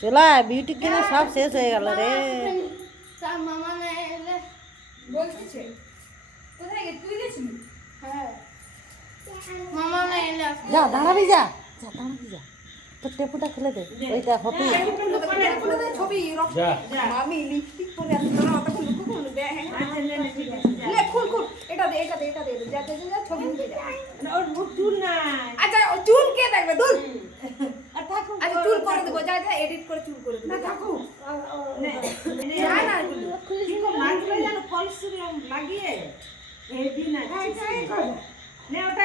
চলা বিউটি কেনা সব শেষ হয়ে গেল রে। যা দাঁড়াবি, যা যা দাঁড়াবি, যা তোর টেপুটা খুলে দে। ওইটা হপি আমি লিপস্টিক পরে আসছি না, অত খুলে খুলে দে। লে খুল খুল, এটা দে যাতে ছবি উঠে যায়। ওর মুখ চুল নাই। আচ্ছা চুল কে দেখবে? চুল আর থাকো। আচ্ছা চুল করে দেব, যা এডিট করে চুল করে দেব। না থাকো না না ঠিক মাঝে যেন ফলস লাগিয়ে হেভি না নে ওটা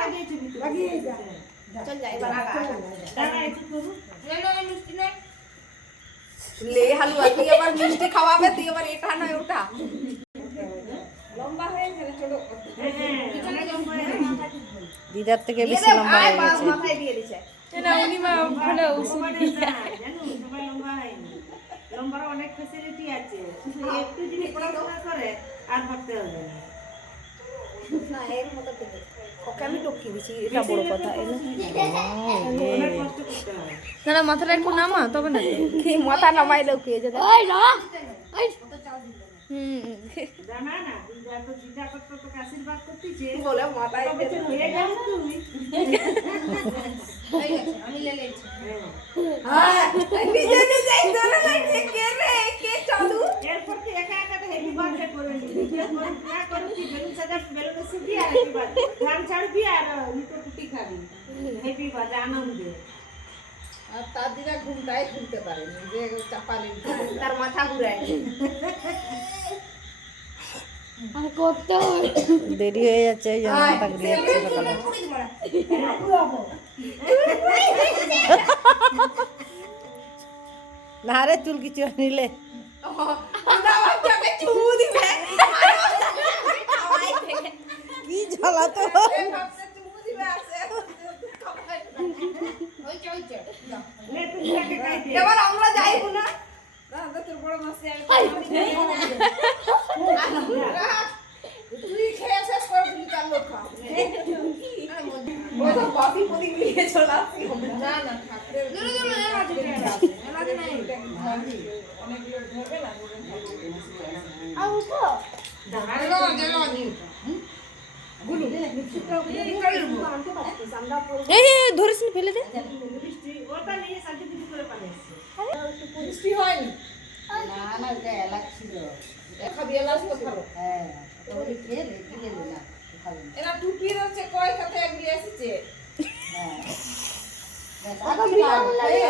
লাগিয়েছি লাগিয়ে যা। চল যাই এবার আগা দাঁড়া একটু করু। না মিষ্টি না লে হালুয়া, তুই আবার মিষ্টি খাওয়াবে, তুই আবার এটা নয় ওটা। লম্বা হয়ে গেছে ছোট। হ্যাঁ লম্বা হয়ে গেছে, দিদার থেকে বেশি লম্বা হয়ে গেছে। মাথায় দিয়ে দিছে না উনি মা ওখানে ওষুধ জানো সবাই লম্বা হয়নি। লম্বার অনেক ফ্যাসিলিটি আছে, শুধু একটু যদি পড়াশোনা করে আর ভাবতে হবে না। না এর মতো থেকে ওকে আমি টপকি দিছি, এটা বড় কথা। অনেক কষ্ট করতে হয়। না মাথাটা একটু নামা তবে না কি মাথা নামাইলেও কে যেতে জানা না, তুই যা তো চিন্তা করতে তোকে আশীর্বাদ করতেছে বলে মাথায় হয়ে গেল তুই। আমি লে লেছি হ্যাঁ নিজে নিজেই ধরে লাগছে কে রে কে চালু। এরপর তুই একা একা তো হেভি বার্থডে করে নিবি, না করছি বেলুন সাজা বেলুন সুবি আর হেভি বার্থডে গান ছাড়বি আর নিতো কুটি খাবি হেভি বাজে আনন্দে। আর তার দিনা ঘুমটাই ঘুমতে পারেনি, যে চাপালি তার মাথা ঘুরায়। আর করতে হয়, দেরি হয়ে যাচ্ছে, ওই জন্য মাথা ঘুরিয়ে যাচ্ছে সকালে। না রে চুল কিছু নিলে কি জ্বালা তো। এবার আমরা যাইব না, তোর বড় মাসে তুই খেয়ে শেষ করে দিলি, তার লোক খা কফি পদি নিয়ে চলে আসি। না না থাকতে ধরিস নি, ফেলে দে। ওটা নিয়ে সাথে কিছু করে পালিয়েছে। বৃষ্টি হয়নি না না, ওটা এলাচ ছিল। খাবি এলাচ তো খাবো। হ্যাঁ ওই খেয়ে রেখে দিল না খাবো। এরা টুপি রচ্ছে কয় কাতে একলি আসছে। হ্যাঁ আগা বিড়া লাগে